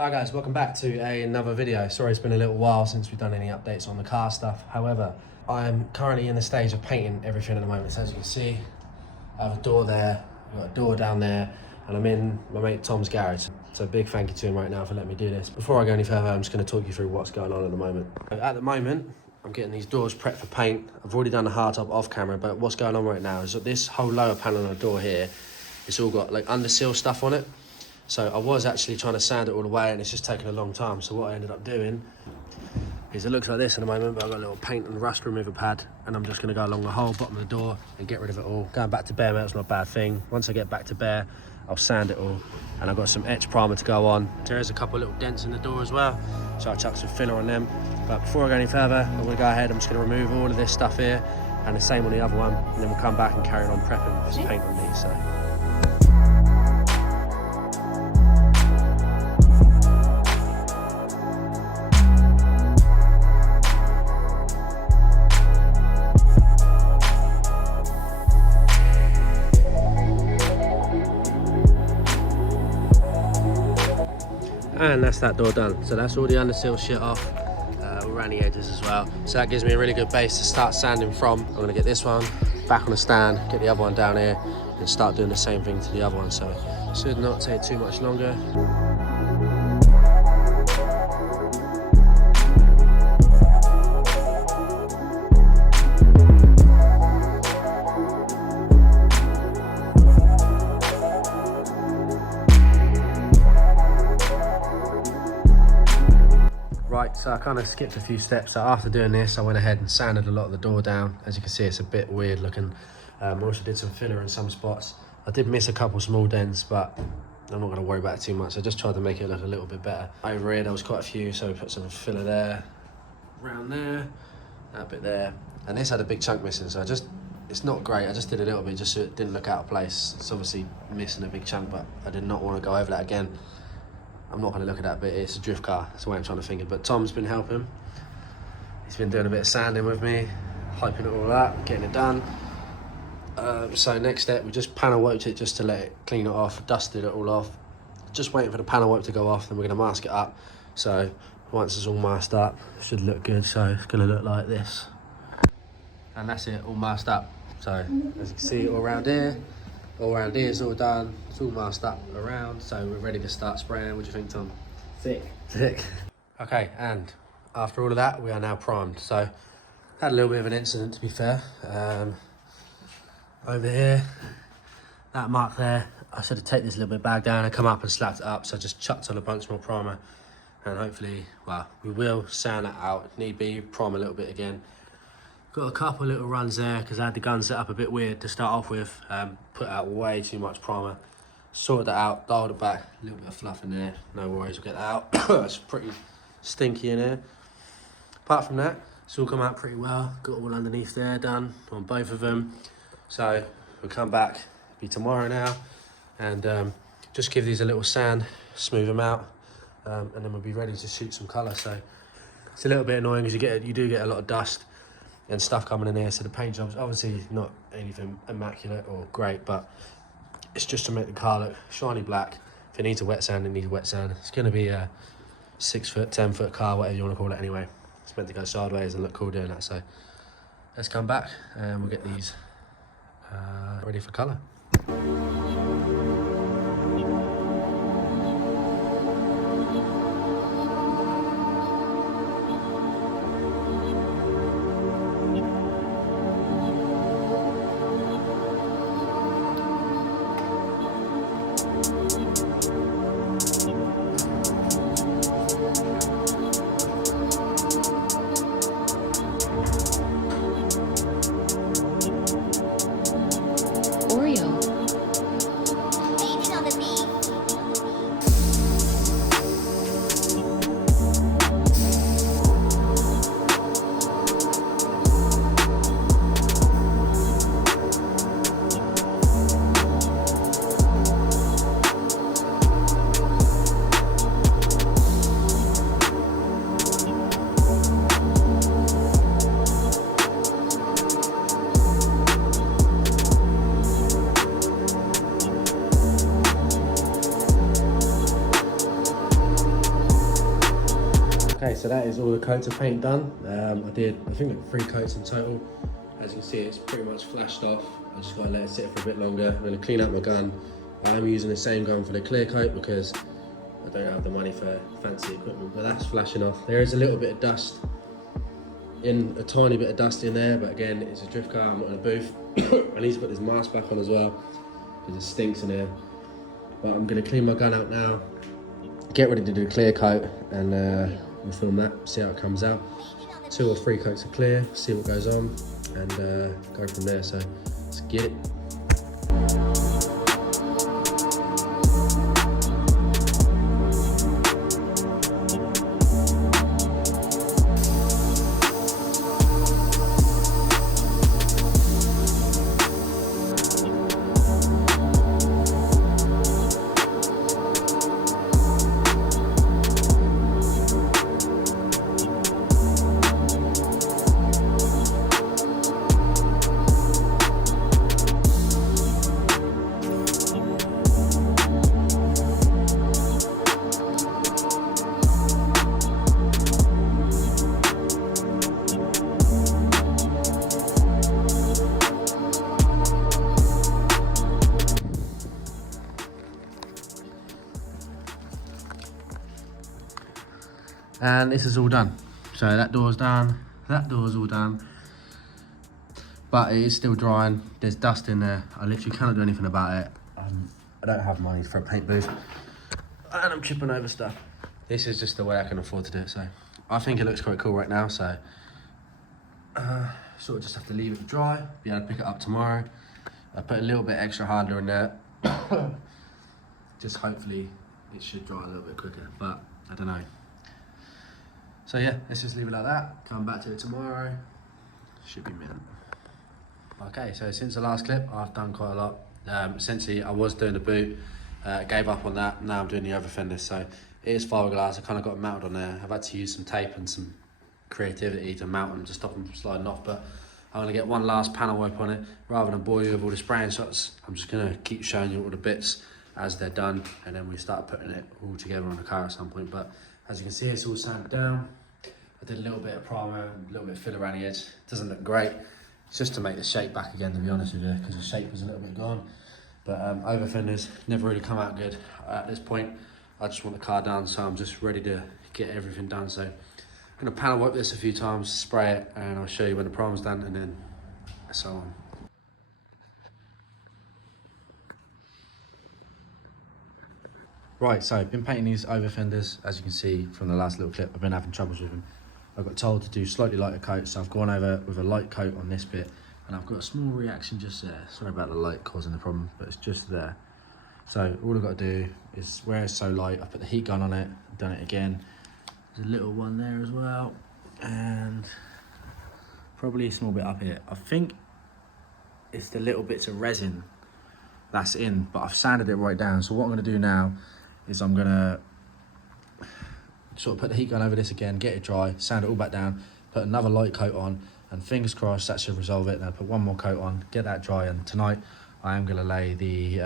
Alright guys, welcome back to another video. Sorry it's been a little while since we've done any updates on the car stuff. However, I'm currently in the stage of painting everything at the moment. So as you can see, I have a door there, I've got a door down there, and I'm in my mate Tom's garage. So big thank you to him right now for letting me do this. Before I go any further, I'm just going to talk you through what's going on at the moment. At the moment, I'm getting these doors prepped for paint. I've already done the hardtop off camera, but what's going on right now is that this whole lower panel on the door here, it's all got like under seal stuff on it. So I was actually trying to sand it all away and it's just taken a long time. So what I ended up doing is it looks like this in a moment, but I've got a little paint and rust remover pad and I'm just gonna go along the whole bottom of the door and get rid of it all. Going back to bare metal's not a bad thing. Once I get back to bare, I'll sand it all. And I've got some etch primer to go on. There's a couple of little dents in the door as well. So I'll chuck some filler on them. But before I go any further, I'm gonna go ahead, I'm just gonna remove all of this stuff here and the same on the other one. And then we'll come back and carry on prepping for some paint on these. So. And that's that door done. So that's all the under seal shit off, all around the edges as well. So that gives me a really good base to start sanding from. I'm gonna get this one back on the stand, get the other one down here, and start doing the same thing to the other one. So it should not take too much longer. Right, so I kind of skipped a few steps. So after doing this, I went ahead and sanded a lot of the door down. As you can see, it's a bit weird looking. I also did some filler in some spots. I did miss a couple small dents, but I'm not going to worry about it too much. I just tried to make it look a little bit better. Over here, there was quite a few, so we put some filler there, around there, that bit there. And this had a big chunk missing, so it's not great. I just did a little bit just so it didn't look out of place. It's obviously missing a big chunk, but I did not want to go over that again. I'm not going to look at that bit, it's a drift car, that's the way I'm trying to think it. But Tom's been helping. He's been doing a bit of sanding with me, hyping it all up, getting it done. So next step, we just panel wiped it just to let it clean it off, dusted it all off. Just waiting for the panel wipe to go off, then we're going to mask it up. So once it's all masked up, it should look good. So it's going to look like this. And that's it, all masked up. So as you can see, all around here. All around here is all done, it's all masked up around, so we're ready to start spraying. What do you think, Tom? Sick. Sick. Okay, and after all of that, we are now primed. So, had a little bit of an incident, to be fair. Over here, that mark there, I should have taken this little bit bag down and come up and slapped it up, so I just chucked on a bunch more primer, and hopefully, well, we will sand that out. If need be, prime a little bit again. Got a couple little runs there because I had the gun set up a bit weird to start off with. Put out way too much primer. Sorted that out, dialed it back. A little bit of fluff in there. No worries, we'll get that out. It's pretty stinky in here. Apart from that, it's all come out pretty well. Got all underneath there done on both of them. So we'll come back, be tomorrow now, and just give these a little sand, smooth them out, and then we'll be ready to shoot some colour. So it's a little bit annoying because you do get a lot of dust and stuff coming in here, so the paint job's obviously not anything immaculate or great, but it's just to make the car look shiny black. If it needs a wet sand, it needs wet sand. It's going to be a 6 foot, 10 foot car, whatever you want to call it anyway. It's meant to go sideways and look cool doing that, so let's come back and we'll get these ready for colour. Okay, so that is all the coats of paint done. I think like 3 coats in total. As you can see, it's pretty much flashed off. I just gotta let it sit for a bit longer. I'm gonna clean out my gun. I'm using the same gun for the clear coat because I don't have the money for fancy equipment, but that's flashing off. There is a little bit of dust, a tiny bit of dust in there, but again, it's a drift car, I'm not in a booth. I need to put this mask back on as well, because it stinks in here. But I'm gonna clean my gun out now, get ready to do a clear coat, and we'll film that, see how it comes out. 2 or 3 coats of clear, see what goes on, and go from there, so let's get it. And this is all done. So that door's done, that door's all done. But it is still drying. There's dust in there. I literally cannot do anything about it. I don't have money for a paint booth. And I'm chipping over stuff. This is just the way I can afford to do it. So I think it looks quite cool right now. So sort of just have to leave it dry. Be able to pick it up tomorrow. I put a little bit extra harder in there. Just hopefully it should dry a little bit quicker, but I don't know. So yeah, let's just leave it like that. Come back to it tomorrow. Should be mint. Okay, so since the last clip, I've done quite a lot. Essentially, I was doing the boot, gave up on that. Now I'm doing the other fenders. So it is fiberglass. I kind of got it mounted on there. I've had to use some tape and some creativity to mount them to stop them from sliding off. But I'm gonna get one last panel wipe on it. Rather than bore you with all the spraying shots, I'm just gonna keep showing you all the bits as they're done, and then we start putting it all together on the car at some point. But as you can see, it's all sanded down. I did a little bit of primer, a little bit of fill around the edge. It doesn't look great. It's just to make the shape back again, to be honest with you, because the shape was a little bit gone. But over fenders never really come out good. At this point, I just want the car done, so I'm just ready to get everything done. So I'm gonna panel wipe this a few times, spray it, and I'll show you when the primer's done, and then so on. Right, so I've been painting these over fenders. As you can see from the last little clip, I've been having troubles with them. I got told to do slightly lighter coat, so I've gone over with a light coat on this bit, and I've got a small reaction just there. Sorry about the light causing the problem, but it's just there. So all I've got to do is, where it's so light, I put the heat gun on it, done it again. There's a little one there as well, and probably a small bit up here. I think it's the little bits of resin that's in, but I've sanded it right down. So what I'm gonna do now is I'm gonna sort of put the heat gun over this again, get it dry, sand it all back down, put another light coat on, and fingers crossed that should resolve it. Then I'll put one more coat on, get that dry, and tonight I am gonna lay the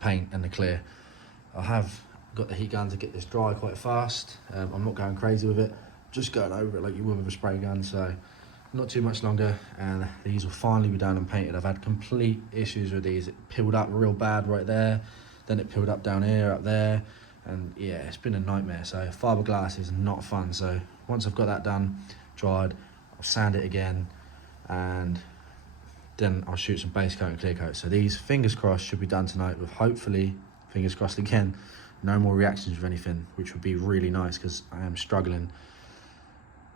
paint and the clear. I have got the heat gun to get this dry quite fast. I'm not going crazy with it, just going over it like you would with a spray gun, so not too much longer, and these will finally be done and painted. I've had complete issues with these. It peeled up real bad right there, then it peeled up down here, up there, and yeah, it's been a nightmare. So fiberglass is not fun. So once I've got that done, dried, I'll sand it again, and then I'll shoot some base coat and clear coat. So these, fingers crossed, should be done tonight with, hopefully, fingers crossed again, no more reactions with anything, which would be really nice, because I am struggling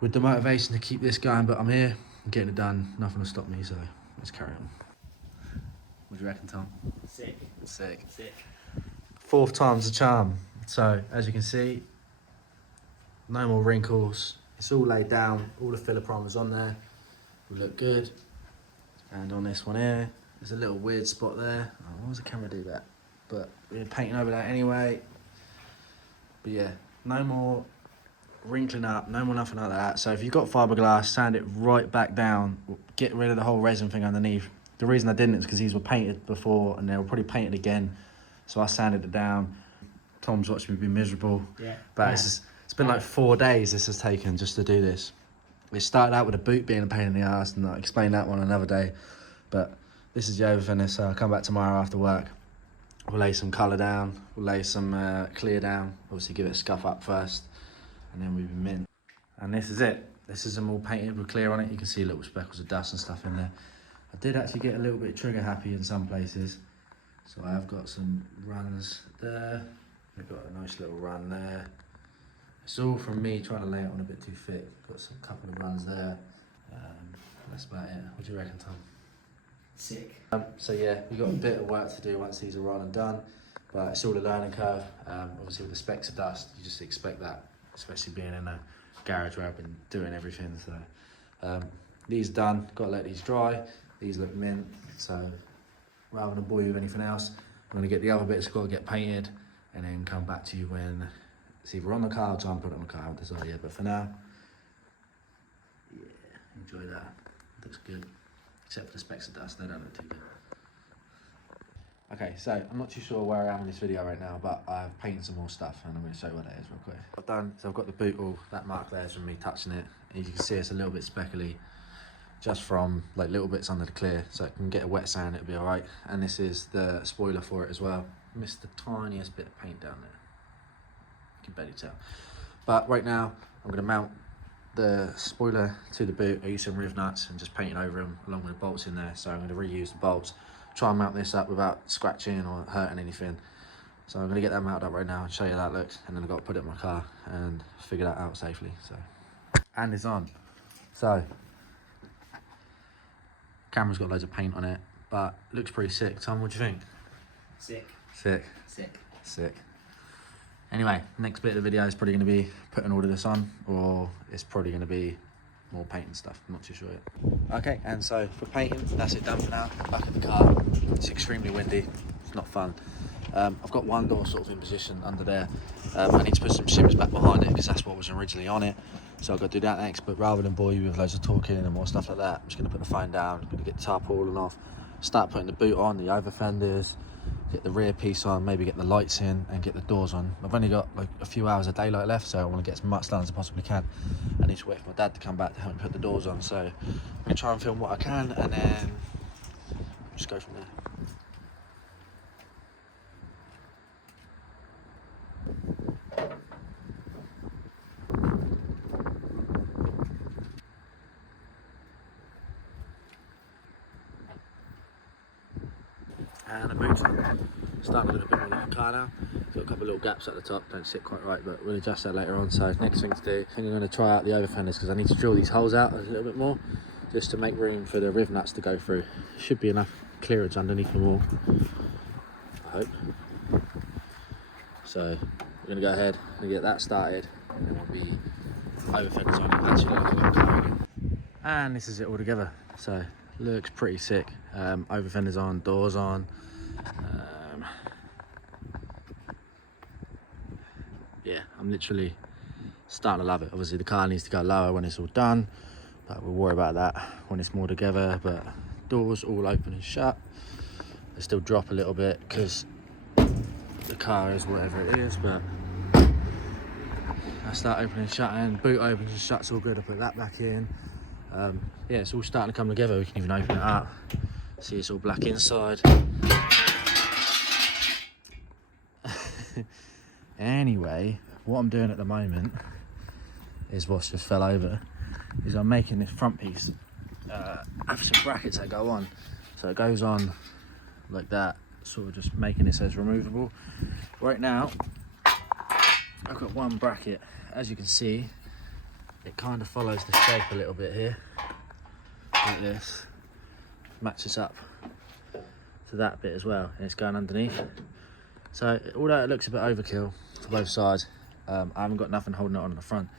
with the motivation to keep this going. But I'm here, I'm getting it done, nothing will stop me, so let's carry on. What do you reckon, Tom? Sick. Sick. Sick. 4th time's the charm. So as you can see, no more wrinkles. It's all laid down, all the filler primers on there. We look good. And on this one here, there's a little weird spot there. Oh, why does the camera do that? But we're painting over that anyway. But yeah, no more wrinkling up, no more nothing like that. So if you've got fiberglass, sand it right back down, get rid of the whole resin thing underneath. The reason I didn't is because these were painted before, and they were probably painted again, so I sanded it down. Tom's watched me be miserable, yeah, but yeah. It's It's been like 4 days this has taken just to do this. It started out with a boot being a pain in the ass, and I'll explain that one another day. But this is the overfender, so I'll come back tomorrow after work. We'll lay some colour down, we'll lay some clear down, obviously give it a scuff up first, and then we'll be mint. And this is it. This is them all painted with clear on it. You can see little speckles of dust and stuff in there. I did actually get a little bit trigger happy in some places. So I have got some runs there. I've got a nice little run there. It's all from me trying to lay it on a bit too thick. Got some couple of runs there. That's about it. What do you reckon, Tom? Sick. So yeah, we've got a bit of work to do once these are on and done, but it's all a learning curve. Obviously with the specks of dust, you just expect that, especially being in a garage where I've been doing everything. So these are done, got to let these dry. These look mint, so rather than bore you with anything else, I'm going to get the other bits got to get painted and then come back to you when it's either on the car or try and put it on the car. I haven't decided yet, but for now, yeah, enjoy that. Looks good, except for the specks of dust, they don't look too good. Okay, so I'm not too sure where I am in this video right now, but I've painted some more stuff and I'm going to show you what that is real quick. What I've done is I've got the boot all, that mark there is from me touching it, and you can see it's a little bit speckly, just from like little bits under the clear, so it can get a wet sand, it'll be all right. And this is the spoiler for it as well. Missed the tiniest bit of paint down there, you can barely tell. But right now I'm going to mount the spoiler to the boot. I use some riv nuts and just painting over them along with the bolts in there, so I'm going to reuse the bolts, try and mount this up without scratching or hurting anything. So I'm going to get that mounted up right now and show you how that looks, and then I've got to put it in my car and figure that out safely. So, and it's on. So camera's got loads of paint on it, but looks pretty sick. Tom, what do you think? Sick. Sick. Sick. Sick. Anyway, next bit of the video is probably going to be putting all of this on, or it's probably going to be more painting stuff. I'm not too sure yet. Okay, and so for painting, that's it done for now. Back at the car. It's extremely windy. It's not fun. I've got one door sort of in position under there. I need to put some shimmers back behind it because that's what was originally on it. So I've got to do that next, but rather than bore you with loads of talking and more stuff like that, I'm just going to put the phone down, I'm going to get the tarpaulin off, start putting the boot on, the over fenders, get the rear piece on, maybe get the lights in and get the doors on. I've only got like a few hours of daylight left, so I want to get as much done as I possibly can. I need to wait for my dad to come back to help me put the doors on, so I'm going to try and film what I can and then just go from there. And the boot's starting to look a bit more like a car now. Got a couple of little gaps at the top, don't sit quite right, but we'll adjust that later on. So next thing to do, I think I'm going to try out the over fenders because I need to drill these holes out a little bit more just to make room for the riv nuts to go through. Should be enough clearance underneath them all, I hope. So we're going to go ahead and get that started, and then we'll be over fenders on and patching it like a little car again. And this is it all together. So looks pretty sick. Over fenders on, doors on. Yeah, I'm literally starting to love it. Obviously the car needs to go lower when it's all done, but we'll worry about that when it's more together. But doors all open and shut. They still drop a little bit because the car is whatever it is, but I start opening and shutting, boot opens and shuts all good. I put that back in. Yeah, it's all starting to come together. We can even open it up. See, it's all black inside. Anyway, what I'm doing at the moment is what's just fell over, is I'm making this front piece have some brackets that go on. So it goes on like that, sort of just making it so it's removable. Right now, I've got one bracket. As you can see, it kind of follows the shape a little bit here, like this. Matches up to that bit as well, and it's going underneath. So although it looks a bit overkill for both sides, I haven't got nothing holding it on the front.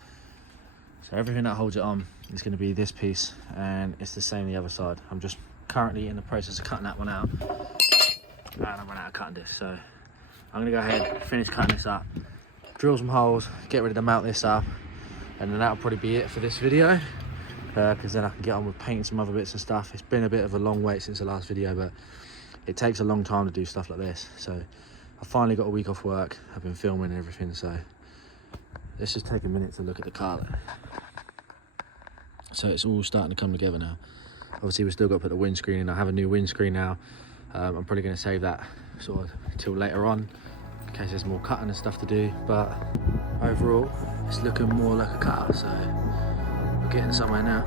So everything that holds it on is going to be this piece, and it's the same the other side. I'm just currently in the process of cutting that one out, and I ran out of cutting discs. So I'm going to go ahead, finish cutting this up, drill some holes, get ready to mount this up, and then that'll probably be it for this video. Because then I can get on with painting some other bits and stuff. It's been a bit of a long wait since the last video, but it takes a long time to do stuff like this. So I finally got a week off work. I've been filming and everything, so let's just take a minute to look at the car then. So it's all starting to come together now. Obviously we've still got to put the windscreen in. I have a new windscreen now. I'm probably going to save that sort of till later on in case there's more cutting and stuff to do, but overall it's looking more like a car, so we're getting somewhere now.